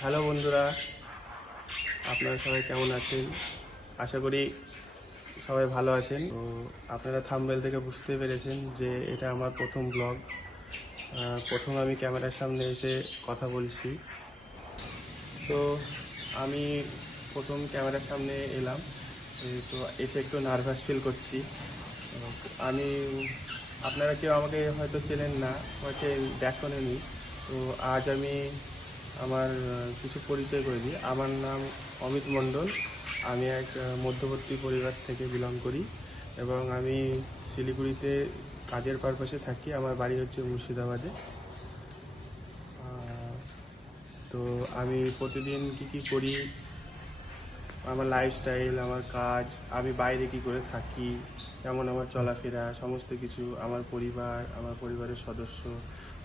Hello বন্ধুরা, আপনারা সবাই কেমন আছেন? আশা করি সবাই ভালো আছেন। তো আপনারা থাম্বনেল থেকে বুঝতে পেরেছেন যে এটা আমার প্রথম ব্লগ। প্রথম আমি ক্যামেরার সামনে এসে কথা বলছি। তো আমি প্রথম ক্যামেরার সামনে এলাম, তো এসে একটু নার্ভাস ফিল করছি। আমি আপনারা কেউ আমাকে হয়তো চেনেন না বা দেখেননি। তো আজ আমি আমার কিছু পরিচয় করে দিই। আমার নাম অমিত মণ্ডল। আমি এক মধ্যবর্তী পরিবার থেকে বিলং করি এবং আমি শিলিগুড়িতে কাজের পারপাসে থাকি। আমার বাড়ি হচ্ছে মুর্শিদাবাদে। তো আমি প্রতিদিন কী করি, আমার লাইফস্টাইল, আমার কাজ, আমি বাইরে কী করে থাকি, কেমন আমার চলাফেরা, সমস্ত কিছু, আমার পরিবার, আমার পরিবারের সদস্য,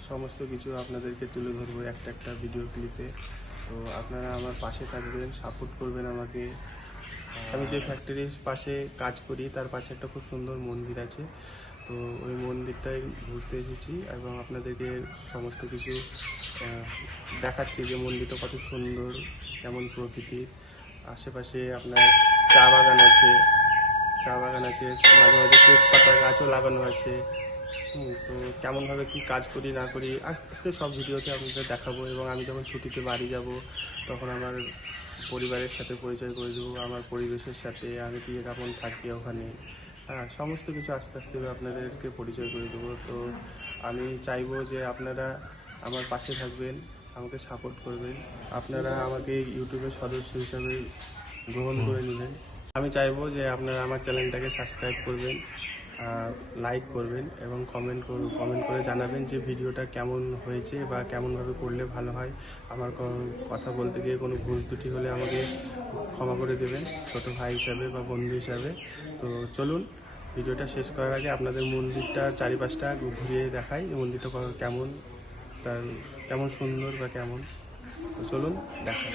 সমস্ত কিছু আপনাদেরকে তুলে ধরবো একটা একটা ভিডিও ক্লিপে। তো আপনারা আমার পাশে থাকবেন, সাপোর্ট করবেন আমাকে। আমি যে ফ্যাক্টরির পাশে কাজ করি তার পাশে একটা খুব সুন্দর মন্দির আছে। তো ওই মন্দিরটায় ঘুরতে এসেছি এবং আপনাদেরকে সমস্ত কিছু দেখাচ্ছি যে মন্দিরটা কত সুন্দর, কেমন প্রকৃতির। আশেপাশে আপনার চা বাগান আছে, মাঝে মাঝে তেজপাতা গাছও লাগানো আছে। তো কেমনভাবে কী কাজ করি না করি আস্তে আস্তে সব ভিডিওতে আপনাদের দেখাবো। এবং আমি যখন ছুটিতে বাড়ি যাব তখন আমার পরিবারের সাথে পরিচয় করে দেবো, আমার পরিবেশের সাথে আমি কী কেমন থাকি ওখানে। হ্যাঁ, সমস্ত কিছু আস্তে আস্তে আপনাদেরকে পরিচয় করে দেবো। তো আমি চাইবো যে আপনারা আমার পাশে থাকবেন, আমাকে সাপোর্ট করবেন, আপনারা আমাকে ইউটিউবের সদস্য হিসাবে গ্রহণ করে নেবেন। আমি চাইবো যে আপনারা আমার চ্যানেলটাকে সাবস্ক্রাইব করবেন, লাইক করবেন এবং কমেন্ট করে জানাবেন যে ভিডিওটা কেমন হয়েছে বা কেমনভাবে করলে ভালো হয়। আমার কথা বলতে গিয়ে কোনো ভুল ত্রুটি হলে আমাকে ক্ষমা করে দেবেন ছোটো ভাই হিসাবে বা বন্ধু হিসাবে। তো চলুন, ভিডিওটা শেষ করার আগে আপনাদের মন্দিরটার চারিপাশটা ঘুরিয়ে দেখাই, মন্দিরটা কেমন, তার কেমন সুন্দর বা কেমন। তো চলুন দেখাই।